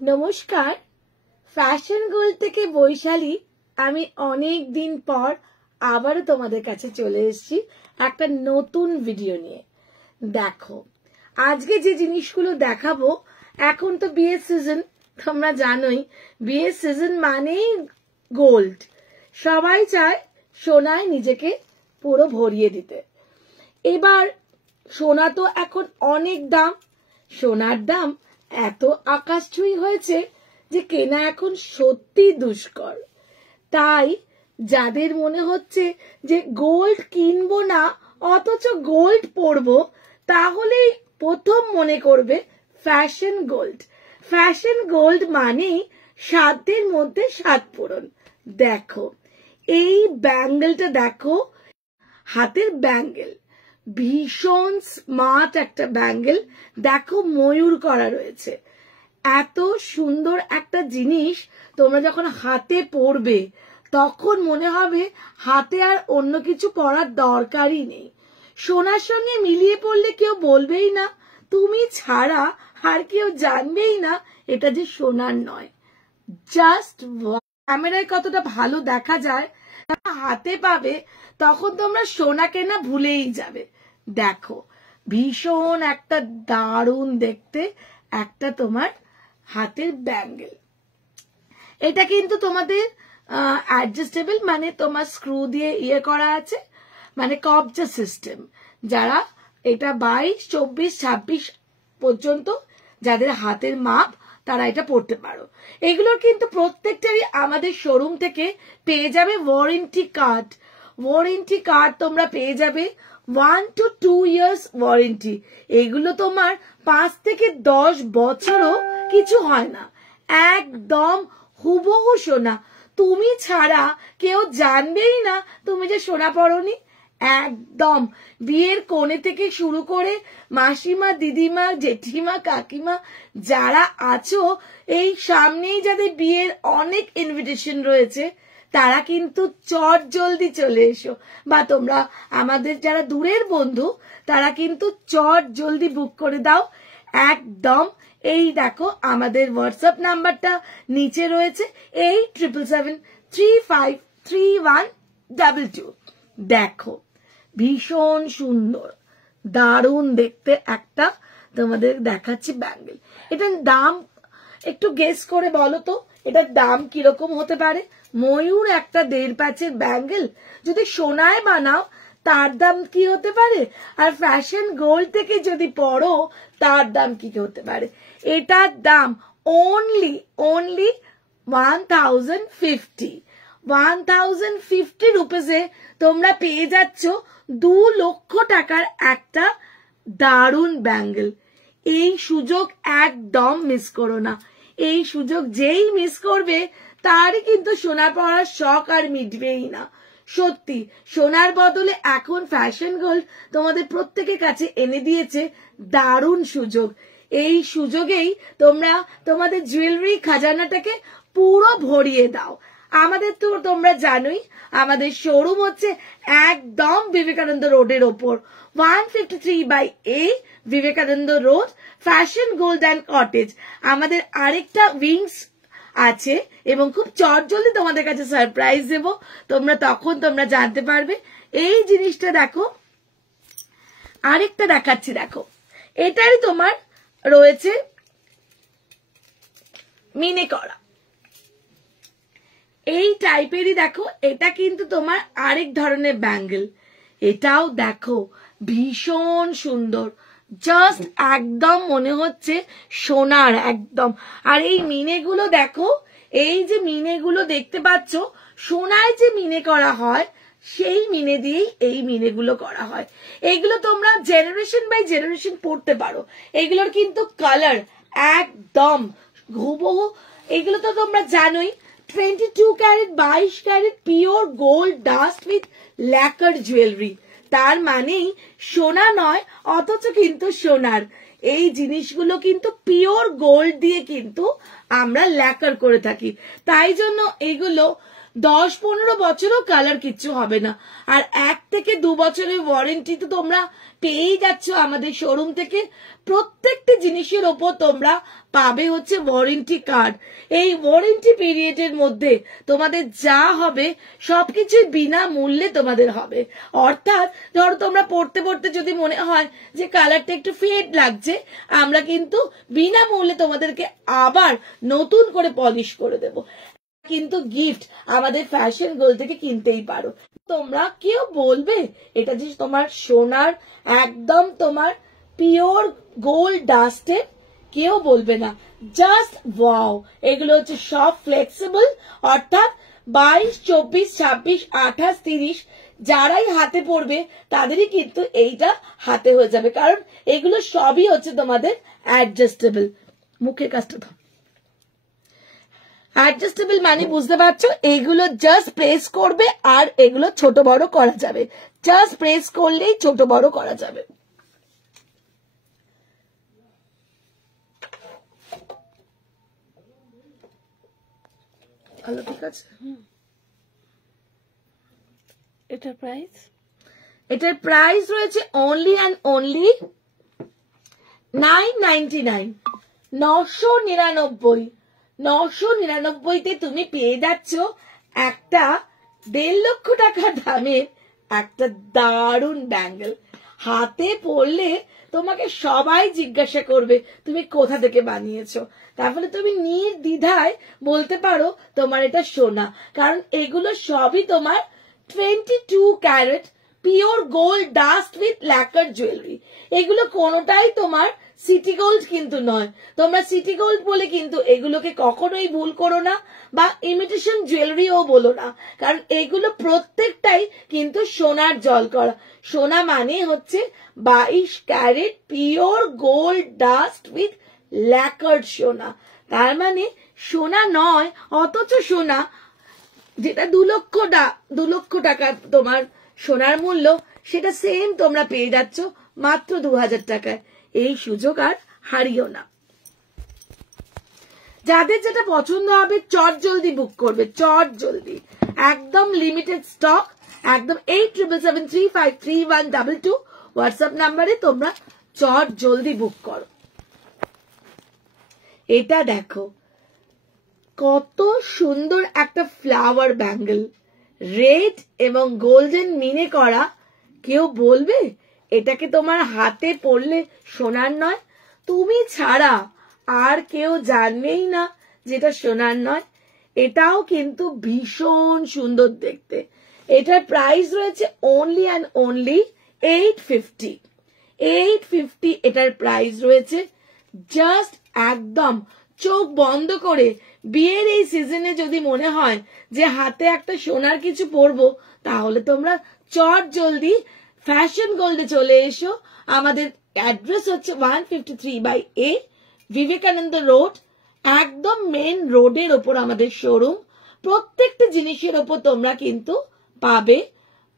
নমস্কার, fashion gold থেকে বৈশালী। আমি অনেক দিন পর আবারও তোমাদের কাছে চলে এসেছি একটা নতুন ভিডিও নিয়ে। দেখো, আজকে যে জিনিসগুলো দেখাবো, এখন তো বিয়ের সিজন, তোমরা জানোই বিয়ের সিজন মানেই গোল্ড। সবাই চায় সোনায় নিজেকে পুরো ভরিয়ে দিতে। এবার সোনা তো এখন অনেক দাম, সোনার দাম এত আকাশছুঁই হয়েছে যে কেনা এখন সত্যি দুষ্কর। তাই যাদের মনে হচ্ছে যে গোল্ড কিনবো না অথচ গোল্ড পরবো, তাহলেই প্রথম মনে করবে ফ্যাশন গোল্ড। ফ্যাশন গোল্ড মানেই সাধ্যের মধ্যে সাত পূরণ। দেখো, এই ব্যাঙ্গেলটা দেখো, হাতের ব্যাঙ্গেল, ভীষণ স্মার্ট একটা ব্যাঙ্গেল। দেখো, ময়ূর করা রয়েছে। এত সুন্দর একটা জিনিস তোমরা যখন হাতে পরবে তখন মনে হবে হাতে আর অন্য কিছু পরার দরকারই নেই। সোনার সঙ্গে মিলিয়ে পড়লে কেউ বলবেই না, তুমি ছাড়া আর কেউ জানবেই না এটা যে সোনার নয়। জাস্ট ক্যামেরায় কতটা ভালো দেখা যায়, হাতে পাবে তখন তোমরা সোনা কেনা ভুলেই যাবে। দেখো, ভীষণ একটা দারুণ দেখতে একটা তোমার হাতের ব্যাঙ্গেল। এটা কিন্তু তোমাদের অ্যাডজাস্টেবল, মানে তোমার স্ক্রু দিয়ে ইয়ে করা আছে, মানে কবজা সিস্টেম। যারা এটা 22, 24, 26 পর্যন্ত যাদের হাতের মাপ, তারা এটা পড়তে পারো। এগুলোর কিন্তু প্রত্যেকটারই আমাদের শোরুম থেকে পেয়ে যাবে ওয়ারেন্টি কার্ড। ওয়ারেন্টি কার্ড তোমরা পেয়ে যাবে 1 to 2 years ওয়ারেন্টি। এগুলো তোমার 5 থেকে 10 বছরও কিছু হয় না, একদম হুবহু সোনা। তুমি ছাড়া কেউ জানবেই না তুমি যে সোনা পরনি। একদম বিয়ের কোণে থেকে শুরু করে মাসিমা, দিদিমা, জেঠিমা, কাকিমা যারা আছো, এই সামনেই যাদের বিয়ের অনেক ইনভিটেশন রয়েছে, তারা কিন্তু চট জলদি চলে এসো। বা তোমরা আমাদের যারা দূরের বন্ধু, তারা কিন্তু চট জলদি বুক করে দাও একদম। এই দেখো, আমাদের হোয়াটসঅ্যাপ নাম্বারটা নিচে রয়েছে, 87753122। দেখো, ভীষণ সুন্দর দারুণ দেখতে একটা তোমাদের দেখাচ্ছি ব্যাঙ্গেল। এটার দাম একটু গেস করে বলো তো, এটার দাম কিরকম হতে পারে? ময়ূর একটা 1.5 প্যাচের ব্যাঙ্গেল যদি সোনায় বানাও, তার দাম কি হতে পারে? আর ফ্যাশন গোল্ড থেকে যদি পড়ো, তার দাম কি হতে পারে? এটার দাম only 1050 রুপিসে তোমরা পেয়ে যাচ্ছ 2 লক্ষ টাকার একটা দারুণ ব্যাঙ্গেল। এই সুযোগ একদম মিস করো না। এই সুযোগ যেই মিস করবে তারই কিন্তু সোনা পরার শখ আর মিটবেই না। সত্যি, সোনার বদলে এখন ফ্যাশন গোল্ড তোমাদের প্রত্যেকের কাছে এনে দিয়েছে দারুণ সুযোগ। এই সুযোগেই তোমরা তোমাদের জুয়েলারি খাজানাটাকে পুরো ভরিয়ে দাও। আমাদের তো তোমরা জানোই, আমাদের শোরুম হচ্ছে একদম বিবেকানন্দ রোডের ওপর, 153/A Vivekananda road, fashion gold and cottage. আমাদের আরেকটা উইংস আছে এবং খুব চটজলদি তোমাদের কাছে সারপ্রাইজ দেব, তোমরা জানতে পারবে। এই জিনিসটা দেখো, আরেকটা দেখাচ্ছি। দেখো, এটারই তোমার রয়েছে মিনে করা, এই টাইপেরই। দেখো, এটা কিন্তু তোমার আরেক ধরনের ব্যাঙ্গেল। এটাও দেখো ভীষণ সুন্দর, জাস্ট একদম মনে হচ্ছে সোনার একদম। আর এই মিনেগুলো দেখো, এই যে মিনেগুলো দেখতে পাচ্ছ, সোনায় যে মিনে করা হয় সেই মিনে দিয়েই এই মিনেগুলো করা হয়। এইগুলো তোমরা জেনারেশন বাই জেনারেশন পড়তে পারো। এগুলোর কিন্তু কালার একদম হুবহু। এগুলো তো তোমরা জানোই 22 carat 22 carat pure gold dust with lacquer jewellery. তার মানেই সোনা নয় অথচ কিন্তু সোনার। এই জিনিসগুলো কিন্তু পিওর গোল্ড দিয়ে কিন্তু আমরা ল্যাকার করে থাকি। তাই জন্য এগুলো 10-15 বছরও কালার কিচ্ছু হবে না। আর 1 থেকে 2 বছরের ওয়ারেন্টি তো তোমরা পেয়েই যাচ্ছ আমাদের শোরুম থেকে। প্রত্যেকটি জিনিসের ওপর তোমরা পাবে হচ্ছে ওয়ারেন্টি কার্ড। এই ওয়ারেন্টি পিরিয়ডের মধ্যে তোমাদের যা হবে সবকিছুই বিনামূল্যে তোমাদের হবে। অর্থাৎ ধরো তোমরা পড়তে পড়তে যদি মনে হয় যে কালারটা একটু ফেড লাগছে, আমরা কিন্তু বিনামূল্যে তোমাদেরকে আবার নতুন করে পলিশ করে দেব। কিন্তু গিফট আমাদের ফ্যাশন গোল্ড থেকে কিনতেই পারো। তোমরা কেউ বলবে এটা যে তোমার সোনার একদম তোমার পিওর গোল্ড ডাস্টের, কেউ বলবে না। জাস্ট ওয়াও, এগুলো হচ্ছে সব ফ্লেক্সিবল, অর্থাৎ 22, 24, 26, 28, 30 যারাই হাতে পড়বে তাদেরই কিন্তু এইটা হাতে হয়ে যাবে, কারণ এগুলো সবই হচ্ছে তোমাদের অ্যাডজাস্টেবল। মুখের কাজটা অ্যাডজাস্টেবল মানে বুঝতে পারছো, এগুলো জাস্ট প্রেস করবে আর এগুলো ছোট বড় করা যাবে। জাস্ট প্রেস করলেই ছোট বড় করা যাবে। ভালো, ঠিক আছে। এটার প্রাইস রয়েছে অনলি অ্যান্ড অনলি 999, 999। 999-তে তুমি পেয়ে যাচ্ছ একটা 1.5 লক্ষ টাকা দামের একটা দারুণ ব্যাঙ্গেল। হাতে পড়লে তোমাকে সবাই জিজ্ঞাসা করবে তুমি কোথা থেকে বানিয়েছো। তারপরে তুমি নির্দ্বিধায় বলতে পারো তোমার এটা সোনা, কারণ এগুলো সবই তোমার 22 carat pure gold dust with lacquer jewellery. এগুলো কোনোটাই তোমার সিটি গোল্ড কিন্তু নয়। তোমরা সিটি গোল্ড বলে কিন্তু এগুলোকে কখনোই ভুল করো না, বা ইমিটেশন জুয়েলারিও বলো না, কারণ এগুলো প্রত্যেকটাই কিন্তু সোনার জল করা। সোনা মানে হচ্ছে 22 carat pure gold dust with lacquered সোনা। তার মানে সোনা নয়, অথচ সোনা যেটা 2 লক্ষ টাকা তোমার সোনার মূল্য, সেটা সেম তোমরা পেয়ে যাচ্ছ মাত্র 2000 টাকায়। এই সুযোগ আর হারিও না। যাদের যেটা পছন্দ হবে চট জলদি বুক করবে, চট জলদি। একদম লিমিটেড স্টক, একদম 8777353122 হোয়াটসঅ্যাপ নাম্বারে তোমরা চট জলদি বুক করো। এটা দেখো কত সুন্দর একটা ফ্লাওয়ার ব্যাঙ্গেল, রেড এবং গোল্ডেন মিনে করা। কেউ বলবে এটাকে তোমার হাতে পড়লে সোনার নয়? তুমি ছাড়া আর কেউ জানবেই না যেটা সোনার নয়। এটাও কিন্তু ভীষণ সুন্দর দেখতে। এটার প্রাইস রয়েছে অনলি অ্যান্ড অনলি 850। 850 এটার প্রাইস রয়েছে। জাস্ট একদম চোখ বন্ধ করে বিয়ের এই সিজনে যদি মনে হয় যে হাতে একটা সোনার কিছু পরবো, তাহলে তোমরা চট জলদি ফ্যাশন গোল্ডে চলে এসো। আমাদের অ্যাড্রেস হচ্ছে 153/A বিবেকানন্দ রোড, একদম মেন রোডের ওপর আমাদের শোরুম। প্রত্যেকটা জিনিসের ওপর তোমরা কিন্তু পাবে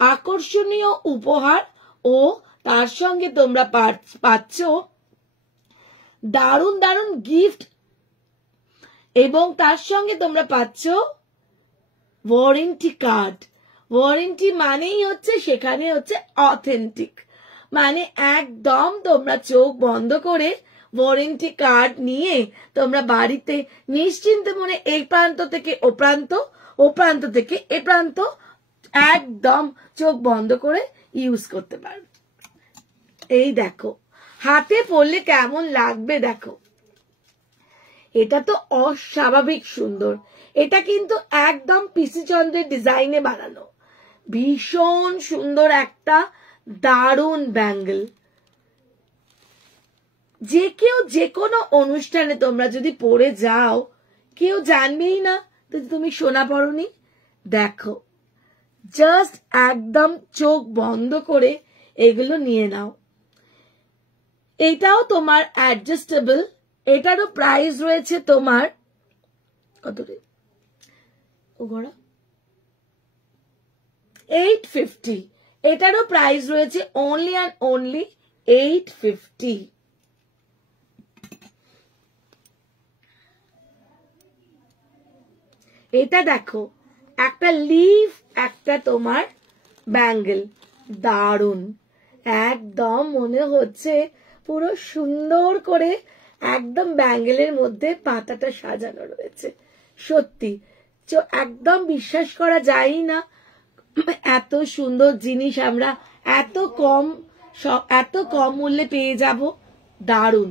আকর্ষণীয় উপহার, ও তার সঙ্গে তোমরা পাচ্ছ দারুণ দারুণ গিফট, এবং তার সঙ্গে তোমরা পাচ্ছ ওয়ারেন্টি কার্ড। ওয়ারেন্টি মানেই হচ্ছে সেখানে হচ্ছে অথেন্টিক, মানে একদম তোমরা চোখ বন্ধ করে ওয়ারেন্টি কার্ড নিয়ে তোমরা বাড়িতে নিশ্চিন্তে মনে এই প্রান্ত থেকে ও প্রান্ত, ও প্রান্ত থেকে এ প্রান্ত একদম চোখ বন্ধ করে ইউজ করতে পারবে। এই দেখো হাতে পড়লে কেমন লাগবে দেখো। এটা তো অস্বাভাবিক সুন্দর। এটা কিন্তু একদম পিসি চন্দ্রের ডিজাইনে বানানো, ভীষণ সুন্দর একটা দারুণ ব্যাঙ্গেল। যে কেউ যে কোনো অনুষ্ঠানে তোমরা যদি পরে যাও, কেউ জানবেই না তুমি সোনা পরনি। দেখো জাস্ট একদম চোখ বন্ধ করে এগুলো নিয়ে নাও। এটাও তোমার অ্যাডজাস্টেবল। এটারও প্রাইস রয়েছে তোমার কত রে ও ঘোড়া 850। এটারও প্রাইস রয়েছে অনলি অ্যান্ড অনলি 850। এটা দেখো একটা লিফ, একটা তোমার ব্যাঙ্গেল, দারুন। একদম মনে হচ্ছে পুরো সুন্দর করে একদম ব্যাঙ্গেলের মধ্যে পাতাটা সাজানো রয়েছে। সত্যি একদম বিশ্বাস করা যায় না, এত সুন্দর জিনিস আমরা এত কম মূল্যে পেয়ে যাব। দারুন।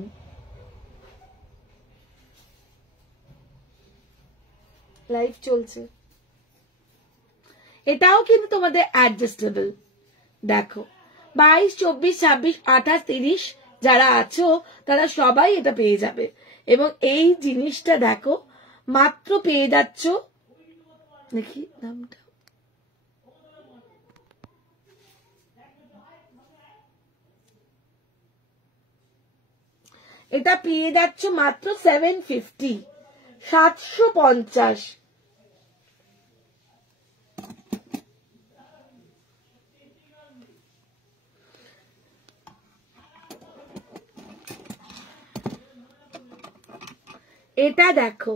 লাইভ চলছে। এটাও কিন্তু তোমাদের অ্যাডজাস্টেবল। দেখো 22, 24, 26, 28, 30 যারা আছো তারা সবাই এটা পেয়ে যাবে। এবং এই জিনিসটা দেখো মাত্র পেয়ে যাচ্ছ, দেখি দামটা, এটা পেয়ে যাচ্ছ মাত্র 750, 750। এটা দেখো,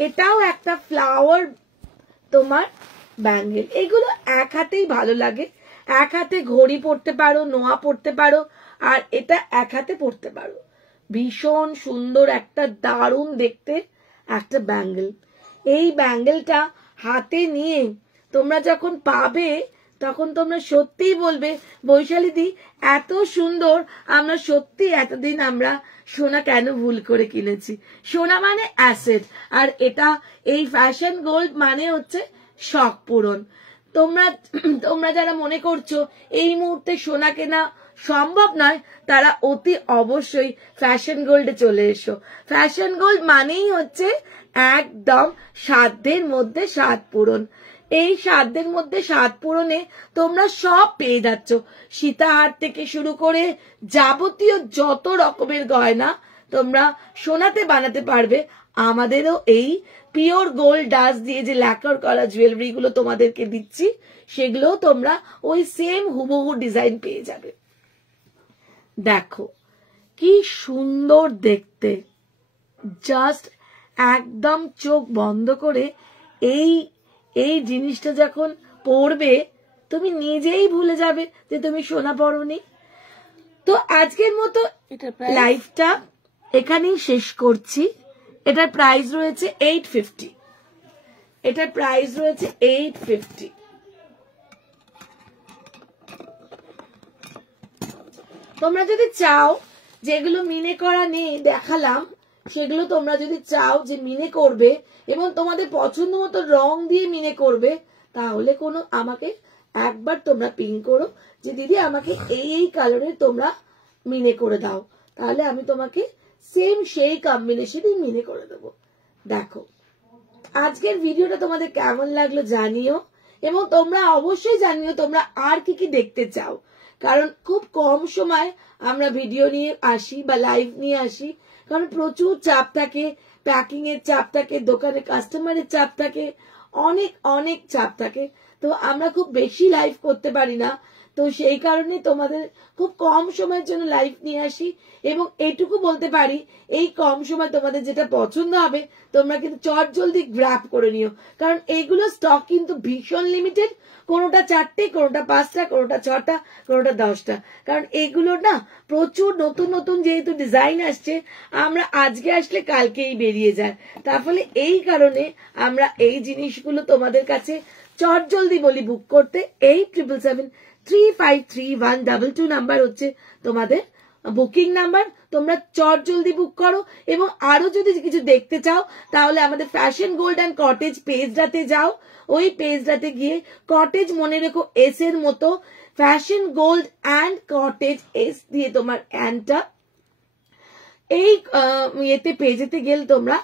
এটাও একটা ফ্লাওয়ার তোমার ব্যাঙ্গেল। এগুলো এক হাতেই ভালো লাগে, এক হাতে ঘড়ি পরতে পারো, নোয়া পরতে পারো, আর এটা এক হাতে পরতে পারো। ভীষণ সুন্দর একটা দারুণ দেখতে একটা ব্যাঙ্গেল। এই ব্যাঙ্গেলটা হাতে নিয়ে তোমরা যখন পাবে তখন তোমরা সত্যিই বলবে বৈশালী দি এত সুন্দর, আমরা সত্যি এতদিন আমরা সোনা কেন ভুল করে কিনেছি। সোনা মানে অ্যাসেট, আর এটা এই ফ্যাশন গোল্ড মানে হচ্ছে শখ পূরণ। তোমরা যারা মনে করছো এই মুহূর্তে সোনা কেনা সম্ভব নয়, তারা অতি অবশ্যই ফ্যাশন গোল্ডে চলে এসো। ফ্যাশন গোল্ড মানেই হচ্ছে একদম সাধ্যের মধ্যে স্বাদ পূরণ। এই সাধ্যের মধ্যে স্বাদ পূরণে তোমরা সব পেয়ে যাচ্ছ, সীতাহার থেকে শুরু করে যাবতীয় যত রকমের গয়না তোমরা সোনাতে বানাতে পারবে। আমাদেরও এই পিওর গোল্ড ডাস্ট দিয়ে যে ল্যাকার করা জুয়েলারি গুলো তোমাদেরকে দিচ্ছি, সেগুলো তোমরা ওই সেম হুবহু ডিজাইন পেয়ে যাবে। দেখো কি সুন্দর দেখতে, জাস্ট একদম চোখ বন্ধ করে এই জিনিসটা যখন পরবে তুমি নিজেই ভুলে যাবে যে তুমি সোনা পরোনি। তো আজকের মতো লাইভটা এখানেই শেষ করছি। এটার প্রাইস রয়েছে 850। এটার প্রাইস রয়েছে 850। তোমরা যদি চাও যেগুলো মিনে করা নেই দেখালাম, সেগুলো তোমরা যদি চাও যে মিনে করবে এবং তোমাদের পছন্দ মতো রং দিয়ে মিনে করবে, তাহলে আমাকে একবার তোমরা পিং করো যে দিদি আমাকে এই কালারের তোমরা মিনে করে দাও, তাহলে আমি তোমাকে সেম সেই কম্বিনেশনই মিনে করে দেবো। দেখো আজকের ভিডিওটা তোমাদের কেমন লাগলো জানিও, এবং তোমরা অবশ্যই জানিও তোমরা আর কি কি দেখতে চাও, কারণ খুব কম সময় আমরা ভিডিও নিয়ে আসি বা লাইভ নিয়ে আসি, কারণ প্রচুর চাপ থাকে, প্যাকিং এর চাপ থাকে, দোকানে কাস্টমারের চাপ থাকে, অনেক অনেক চাপ থাকে। তো আমরা খুব বেশি লাইভ করতে পারি না, তো সেই কারণে তোমাদের খুব কম সময়ের জন্য লাইভ নিয়ে আসি। এবং এইটুকু বলতে পারি, এই কম সময় তোমাদের যেটা পছন্দ হবে তোমরা কিন্তু চট জলদি গ্র্যাব করে নিও, কারণ এইগুলো স্টক কিন্তু ভীষণ লিমিটেড। কোনোটা 4টে, কোনোটা 5টা, কোনোটা 6টা, কোনোটা 10টা, কারণ এইগুলো না প্রচুর নতুন নতুন যেহেতু ডিজাইন আসছে, আমরা আজকে আসলে কালকেই বেরিয়ে যায়। তার ফলে এই কারণে আমরা এই জিনিসগুলো তোমাদের কাছে চট জলদি বলি বুক করতে। 8773533122 নাম্বার হচ্ছে তোমাদের বুকিং নাম্বার। তোমরা চট জলদি বুক করো, এবং আরো যদি কিছু দেখতে চাও তাহলে আমাদের ফ্যাশন গোল্ড অ্যান্ড কটেজ পেজটাতে যাও। ওই পেজটাতে গিয়ে কটেজ মনে রেখো এস এর মতো, fashion gold and cottage S দিয়ে তোমার অ্যান্ডটা এই পেজেতে গেলে তোমরা